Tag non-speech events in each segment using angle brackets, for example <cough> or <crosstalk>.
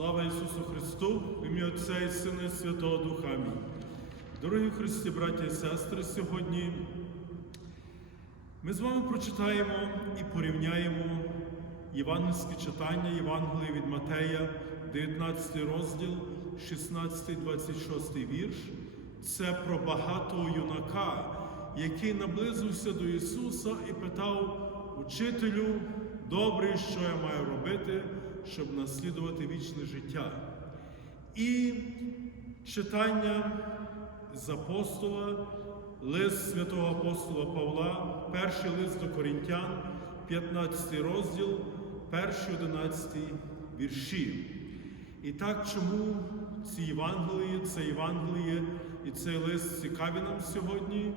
Слава Ісусу Христу, ім'я Отця і Сина і Святого Духа. Дорогі Христі, браті і сестри, сьогодні ми з вами прочитаємо і порівняємо євангельське читання Євангелія від Матея, 19 розділ, 16-26 вірш. Це про багатого юнака, який наблизився до Ісуса і питав учителю, добрий, що я маю робити, щоб наслідувати вічне життя. І читання з апостола, лист святого апостола Павла, перший лист до Корінтян, 15 розділ, перший 11 вірші. І так, чому ці Євангелії, це Євангеліє і цей лист цікаві нам сьогодні?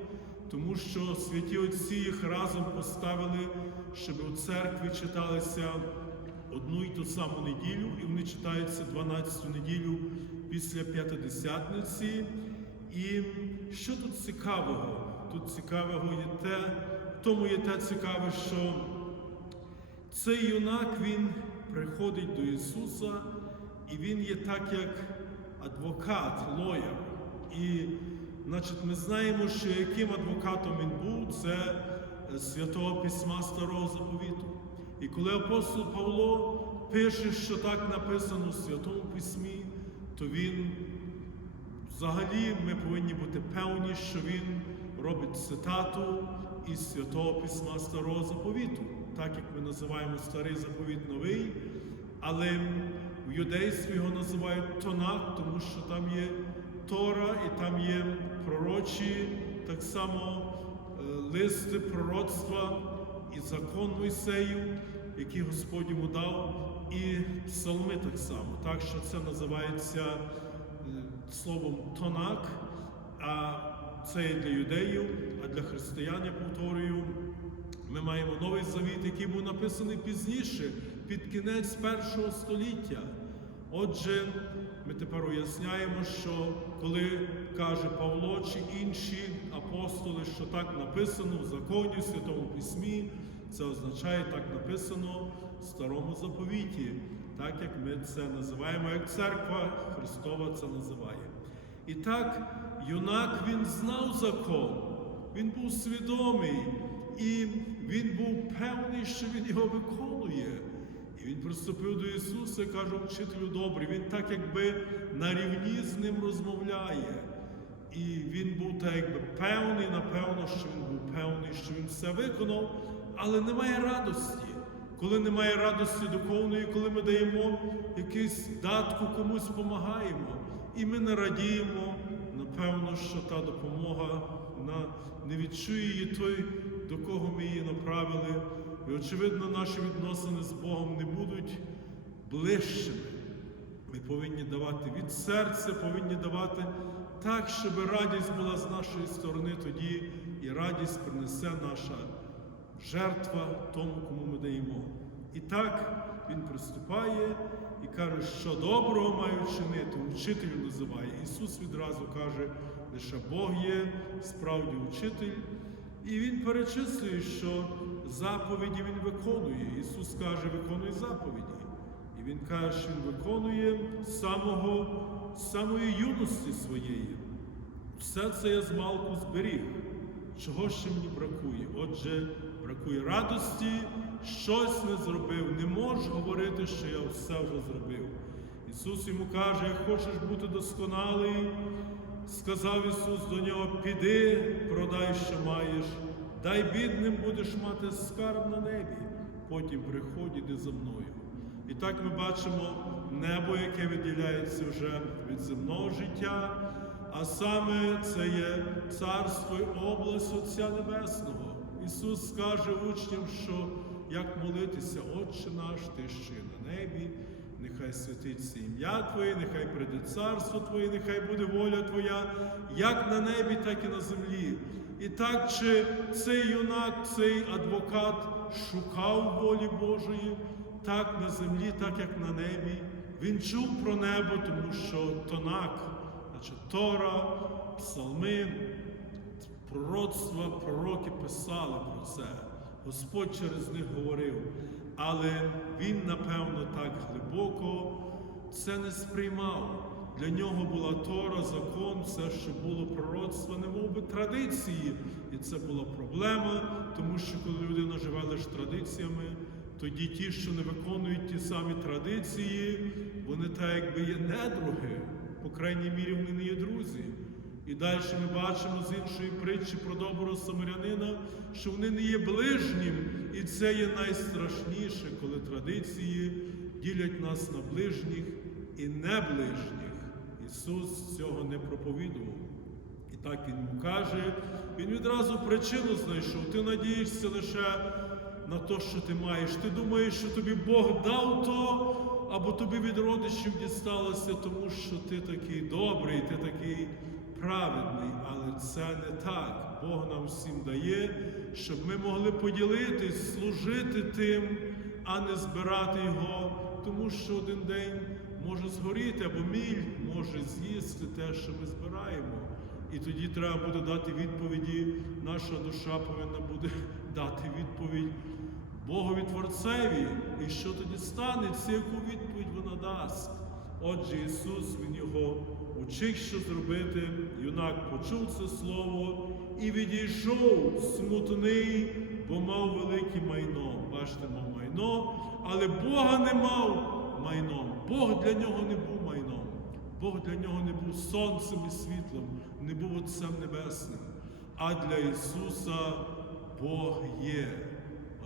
Тому що святі отці їх разом поставили, щоб у церкві читалися одну і ту саму неділю, і вони читаються 12-ту неділю після П'ятидесятниці. І що тут цікавого? Тут цікавого є те, тому є те цікаве, що цей юнак він приходить до Ісуса, і Він є так, як адвокат, лояр. І значить, ми знаємо, що яким адвокатом він був, це е, святого письма Старого Заповіту. І коли апостол Павло пише, що так написано в Святому Письмі, то він взагалі ми повинні бути певні, що він робить цитату із Святого Письма Старого Заповіту, так як ми називаємо Старий Заповіт Новий, але в юдействі його називають Тонак, тому що там є Тора і там є пророчі, так само е, листи пророцтва і закон Мойсею, який Господь йому дав, і псалми так само. Так що це називається е, словом тонак, а це є для юдеїв, а для християн, я повторюю, ми маємо новий завіт, який був написаний пізніше, під кінець першого століття. Отже, ми тепер уясняємо, що коли каже Павло чи інші апостоли, що так написано в законі, в Святому Письмі, це означає так написано в Старому заповіті, так як ми це називаємо, як церква Христова це називає. І так, юнак він знав закон, він був свідомий, і він був певний, що він його виконує. І він приступив до Ісуса і каже, вчителю добрий, він так якби на рівні з ним розмовляє. І він був так якби певний, напевно, що він був певний, що він все виконав, але немає радості. Коли немає радості духовної, коли ми даємо якийсь датку, комусь допомагаємо, і ми не радіємо, напевно, що та допомога вона не відчує її той, до кого ми її направили. І, очевидно, наші відносини з Богом не будуть ближчими. Ми повинні давати від серця, повинні давати так, щоб радість була з нашої сторони тоді, і радість принесе наша жертва тому, кому ми даємо. І так він приступає і каже, що доброго маю чинити, учителю називає. Ісус відразу каже, лише Бог є справді учитель. І він перечислює, що заповіді він виконує. Ісус каже, виконуй заповіді. І Він каже, що Він виконує з самого, самої юності своєї. Все це я змалку зберіг. Чого ще мені бракує? Отже, бракує радості, щось не зробив. Не можеш говорити, що я все вже зробив. Ісус йому каже, як хочеш бути досконалий, сказав Ісус до нього, піди, продай, що маєш, дай бідним будеш мати скарб на небі, потім приходь, іди за мною. І так ми бачимо небо, яке відділяється вже від земного життя, а саме це є царство і область Отця Небесного. Ісус скаже учням, що як молитися, Отче наш, Ти є на небі, нехай святиться ім'я Твоє, нехай прийде царство Твоє, нехай буде воля Твоя, як на небі, так і на землі. І так, чи цей юнак, цей адвокат шукав волі Божої, так на землі, так як на небі. Він чув про небо, тому що тонак, значить Тора, псалми, пророцтва, пророки писали про це. Господь через них говорив. Але він, напевно, так глибоко це не сприймав. Для нього була Тора, закон, все, що було пророцтво, немов би традиції. І це була проблема, тому що коли людина живе лише традиціями, тоді ті, що не виконують ті самі традиції, вони так якби є недруги, по крайній мірі вони не є друзі. І далі ми бачимо з іншої притчі про доброго самарянина, що вони не є ближнім, і це є найстрашніше, коли традиції ділять нас на ближніх і неближніх. Ісус цього не проповідував. І так Він йому каже, Він відразу причину знайшов. Ти надієшся лише на те, що ти маєш. Ти думаєш, що тобі Бог дав то, або тобі від родичів дісталося, тому що ти такий добрий, ти такий праведний. Але це не так. Бог нам всім дає, щоб ми могли поділитись, служити тим, а не збирати його, тому що один день може згоріти, або міль може з'їсти те, що ми збираємо. І тоді треба буде дати відповіді. Наша душа повинна буде <laughs> дати відповідь Богові Творцеві. І що тоді станеться, яку відповідь вона дасть? Отже, Ісус Він його учить, що зробити. Юнак почув це слово і відійшов смутний, бо мав велике майно. Бачите, мав майно, але Бога не мав майном. Бог для нього не був майном. Бог для нього не був сонцем і світлом, не був Отцем Небесним. А для Ісуса Бог є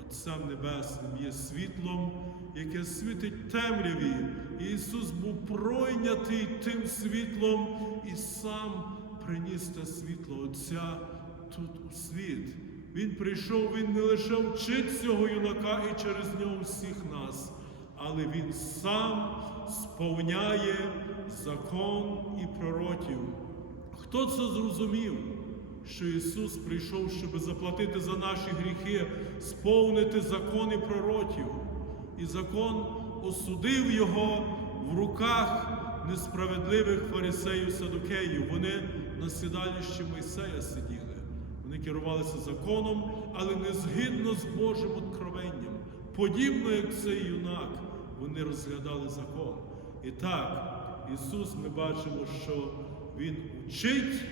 Отцем Небесним, є світлом, яке світить темряві. Ісус був пройнятий тим світлом і сам приніс те світло Отця тут у світ. Він прийшов, Він не лише вчить цього юнака і через нього всіх нас, але Він сам сповняє закон і пророків. Хто це зрозумів? Що Ісус прийшов, щоб заплатити за наші гріхи, сповнити закони пророків. І закон осудив його в руках несправедливих фарисеїв садукеїв. Вони на сідалищі Мойсея сиділи. Вони керувалися законом, але не згідно з Божим откровенням. Подібно як цей юнак, вони розглядали закон. І так, Ісус, ми бачимо, що Він учить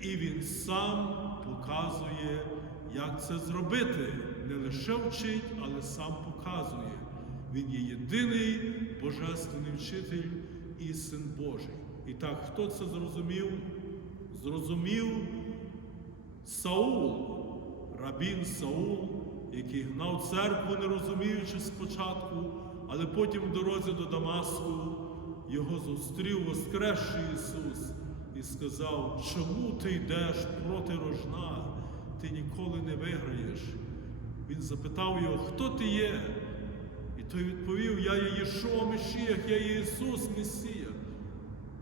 і Він сам показує, як це зробити. Не лише вчить, але сам показує. Він є єдиний божественний вчитель і син Божий. І так, хто це зрозумів? Зрозумів Саул, рабін Саул, який гнав церкву, не розуміючи спочатку, але потім в дорозі до Дамаску його зустрів воскресший Ісус і сказав, чому ти йдеш проти рожна? Ти ніколи не виграєш. Він запитав його, хто ти є? Той відповів, я є Єшуа Мешіях, я є Ісус Месія.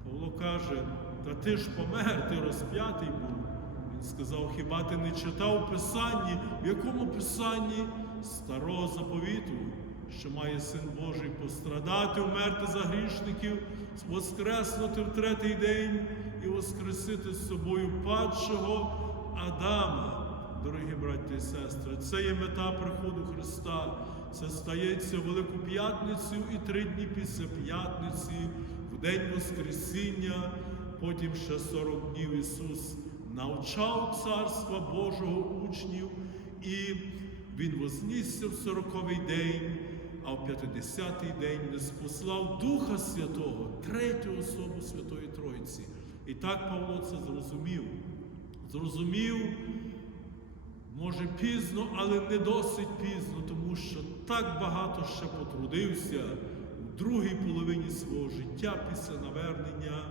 Павло каже, та ти ж помер, ти розп'ятий був. Він сказав, хіба ти не читав Писанні, в якому Писанні старого заповіту, що має Син Божий пострадати, вмерти за грішників, воскреснути в третій день і воскресити з собою падшого Адама. Дорогі браті і сестри, це є мета приходу Христа. Це стається Велику П'ятницю і три дні після п'ятниці, в день Воскресіння, потім ще 40 днів Ісус навчав Царства Божого учнів, і Він вознісся в сороковий день, а в п'ятидесятий день не спослав Духа Святого, третю особу Святої Тройці. І так Павло це зрозумів. Зрозумів, може пізно, але не досить пізно, так багато ще потрудився у другій половині свого життя після навернення,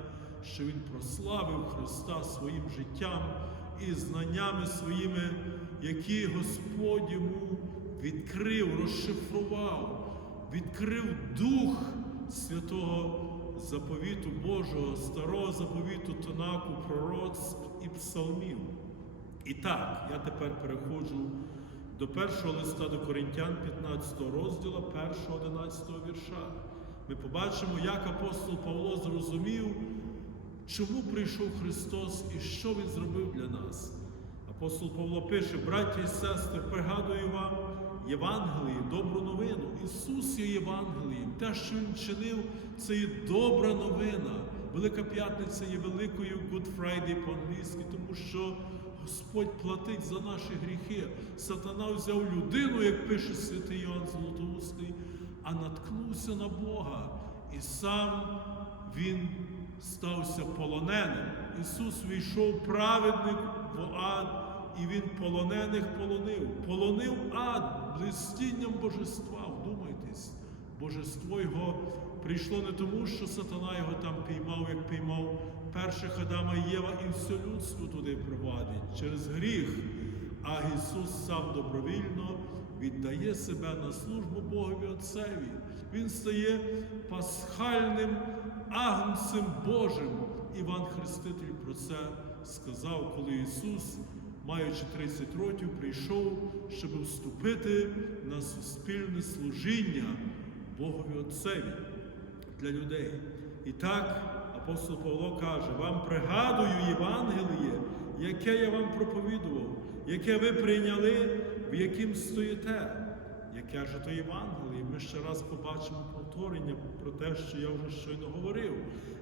що він прославив Христа своїм життям і знаннями своїми, які Господь йому відкрив, розшифрував, відкрив Дух Святого заповіту Божого, старого заповіту Тонаку, пророцтв і псалмів. І так, я тепер переходжу до першого листа до Коринтян, 15 розділу, 1-11 вірша. Ми побачимо, як апостол Павло зрозумів, чому прийшов Христос і що Він зробив для нас. Апостол Павло пише, браття і сестри, пригадую вам Євангеліє, добру новину. Ісус є Євангелієм. Те, що Він чинив, це є добра новина. Велика п'ятниця є великою Good Friday по-англійськи, тому що Господь платить за наші гріхи. Сатана взяв людину, як пише святий Йоанн Золотоустий, а наткнувся на Бога. І сам він стався полоненим. Ісус війшов праведник в ад, і Він полонених полонив. Полонив ад блистінням божества. Вдумайтесь, божество його прийшло не тому, що сатана його там піймав, як піймав перших Адама і Єва, і все людство туди провадить через гріх. А Ісус сам добровільно віддає себе на службу Богові Отцеві. Він стає пасхальним агнцем Божим. Іван Хреститель про це сказав, коли Ісус, маючи 30 років, прийшов, щоб вступити на суспільне служіння Богові Отцеві для людей. І так апостол Павло каже: вам пригадую Євангеліє, яке я вам проповідував, яке ви прийняли, в яким стоїте. Яке ж то Євангеліє? Ми ще раз побачимо повторення про те, що я вже щойно говорив.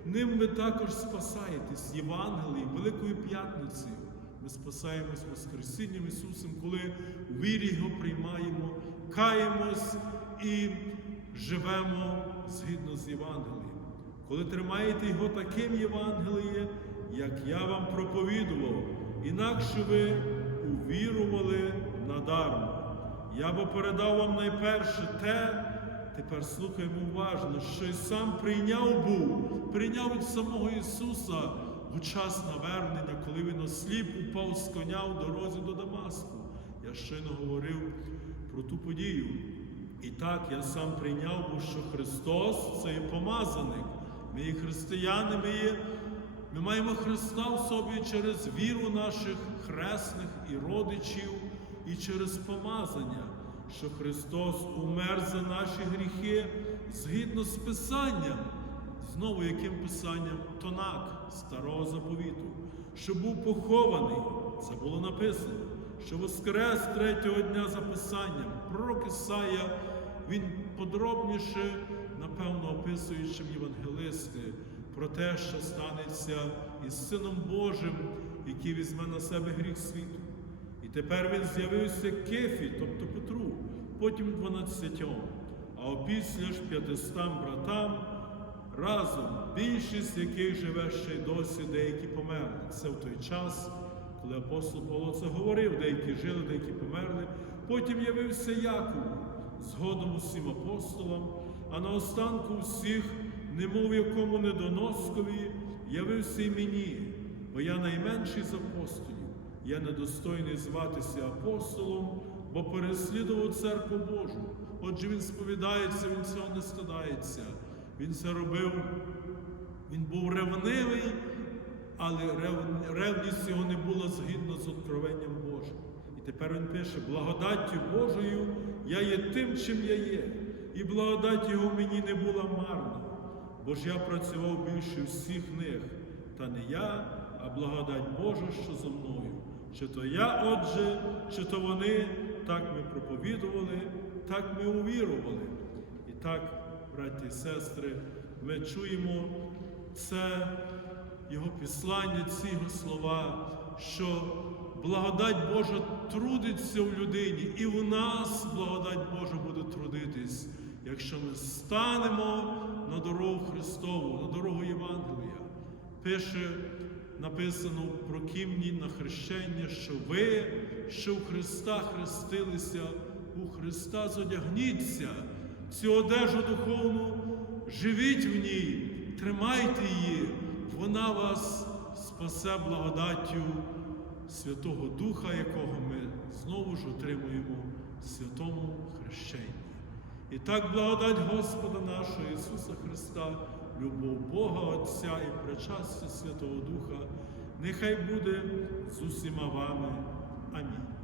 Ним ви також спасаєтесь Євангелієм, Великою П'ятницею. Ми спасаємось Воскресінням Ісусом, коли у вірі Його приймаємо, каємось і живемо згідно з Євангелієм. Коли тримаєте його таким Євангелієм, як я вам проповідував, інакше ви увірували надармо. Я бо передав вам найперше те, тепер слухаємо уважно, що й сам прийняв був, прийняв від самого Ісуса у час навернення, коли він осліп упав з коня в дорозі до Дамаску. Я щойно говорив про ту подію. І так я сам прийняв, бо що Христос це є помазаник. Ми є християни, ми, є, ми маємо Христа в собі через віру наших хресних і родичів, і через помазання, що Христос умер за наші гріхи згідно з Писанням. Знову яким писанням? Тонак старого заповіту, що був похований, це було написано, що воскрес третього дня за Писанням. Пророк Ісая, він подробніше, напевно, описує, чим євангелисти, про те, що станеться із Сином Божим, який візьме на себе гріх світу. І тепер він з'явився Кефі, тобто Петру, потім дванадцятьом, а опісля ж п'ятистам братам разом, більшість яких живе ще й досі, деякі померли. Це в той час, коли апостол Павло це говорив, деякі жили, деякі померли. Потім явився Якову, згодом усім апостолам, а наостанку всіх, немов якому недоноскові, явився і мені, бо я найменший з апостолів. Я недостойний зватися апостолом, бо переслідував церкву Божу. Отже, він сповідається, він цього не стидається. Він це робив, він був ревнивий, але ревність його не була згідно з откровенням Божим. І тепер він пише: благодаттю Божою я є тим, чим я є, і благодать його мені не була марна, бо ж я працював більше всіх них, та не я, а благодать Божа, що зо мною. Чи то я, отже, чи то вони, так ми проповідували, так ми увірували. І так, браті і сестри, ми чуємо це Його післання, ці його слова, що благодать Божа трудиться в людині, і в нас благодать Божа буде трудитись, якщо ми станемо на дорогу Христову, на дорогу Євангелія. Пише написано про кімні на хрещення, що ви, що в Христа хрестилися, у Христа зодягніться, цю одежу духовну, живіть в ній, тримайте її, вона вас спасе благодаттю Святого Духа, якого ми знову ж отримуємо в святому хрещенні. І так благодать Господа нашого Ісуса Христа, любов Бога Отця і причастя Святого Духа, нехай буде з усіма вами. Амінь.